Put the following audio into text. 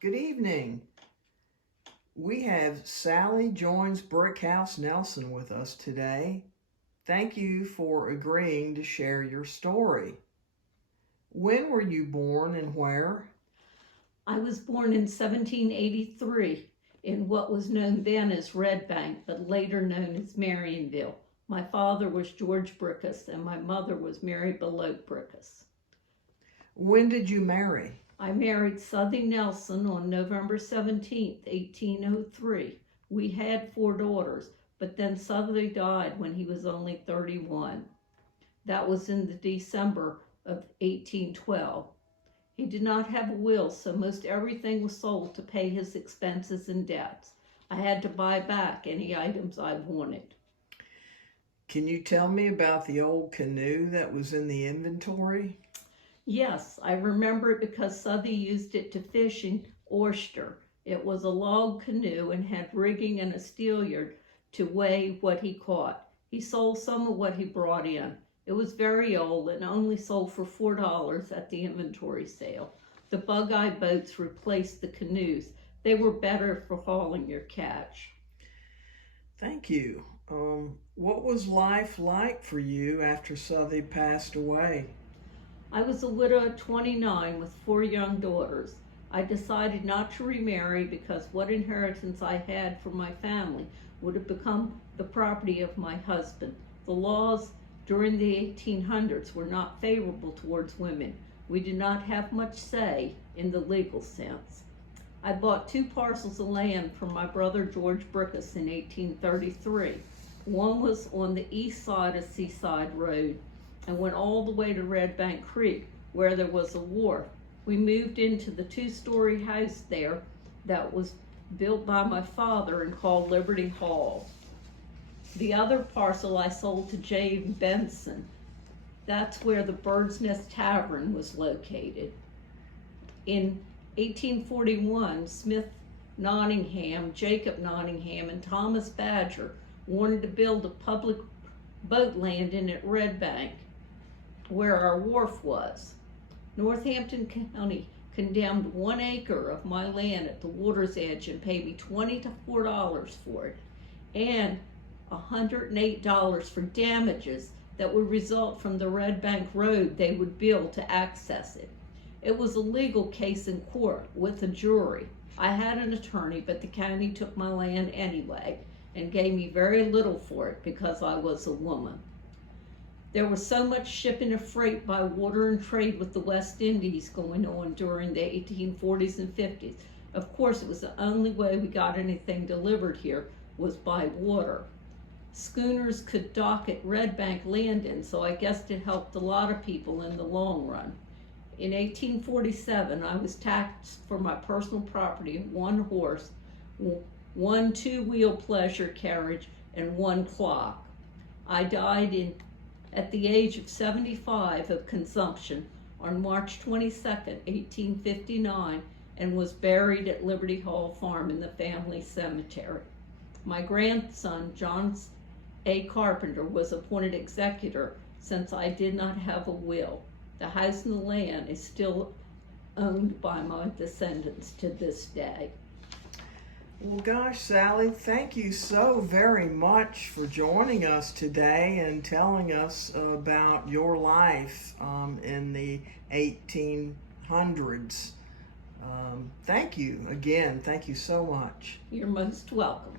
Good evening. We have Sally joins Brickhouse Nelson with us today. Thank you for agreeing to share your story. When were you born and where? I was born in 1783 in what was known then as Red Bank, but later known as Marionville. My father was George Brickhouse and my mother was Mary Belote Brickhouse. When did you marry? I married Southey Nelson on November 17th, 1803. We had 4 daughters, but then Southey died when he was only 31. That was in the December of 1812. He did not have a will, so most everything was sold to pay his expenses and debts. I had to buy back any items I wanted. Can you tell me about the old canoe that was in the inventory? Yes, I remember it because Southey used it to fish in oyster. It was a log canoe and had rigging and a steelyard to weigh what he caught. He sold some of what he brought in. It was very old and only sold for $4 at the inventory sale. The bug-eye boats replaced the canoes. They were better for hauling your catch. Thank you. What was life like for you after Southey passed away? I was a widow at 29 with 4 young daughters. I decided not to remarry because what inheritance I had from my family would have become the property of my husband. The laws during the 1800s were not favorable towards women. We did not have much say in the legal sense. I bought 2 parcels of land from my brother George Brickhouse in 1833. One was on the east side of Seaside Road and went all the way to Red Bank Creek, where there was a wharf. We moved into the 2-story house there that was built by my father and called Liberty Hall. The other parcel I sold to James Benson. That's where the Bird's Nest Tavern was located. In 1841, Smith Nottingham, Jacob Nottingham, and Thomas Badger wanted to build a public boat landing at Red Bank, where our wharf was. Northampton County condemned 1 acre of my land at the water's edge and paid me $20 to $4 for it, and $108 for damages that would result from the Red Bank Road they would build to access it. It was a legal case in court with a jury. I had an attorney, but the county took my land anyway and gave me very little for it because I was a woman. There was so much shipping of freight by water and trade with the West Indies going on during the 1840s and 50s. Of course, it was the only way we got anything delivered here was by water. Schooners could dock at Red Bank Landing, so I guess it helped a lot of people in the long run. In 1847, I was taxed for my personal property of 1 horse, 1 2-wheel pleasure carriage, and 1 clock. I died at the age of 75 of consumption on March 22nd, 1859, and was buried at Liberty Hall Farm in the family cemetery. My grandson, John A. Carpenter, was appointed executor since I did not have a will. The house and the land is still owned by my descendants to this day. Well, gosh, Sally, thank you so very much for joining us today and telling us about your life in the 1800s. Thank you again. Thank you so much. You're most welcome.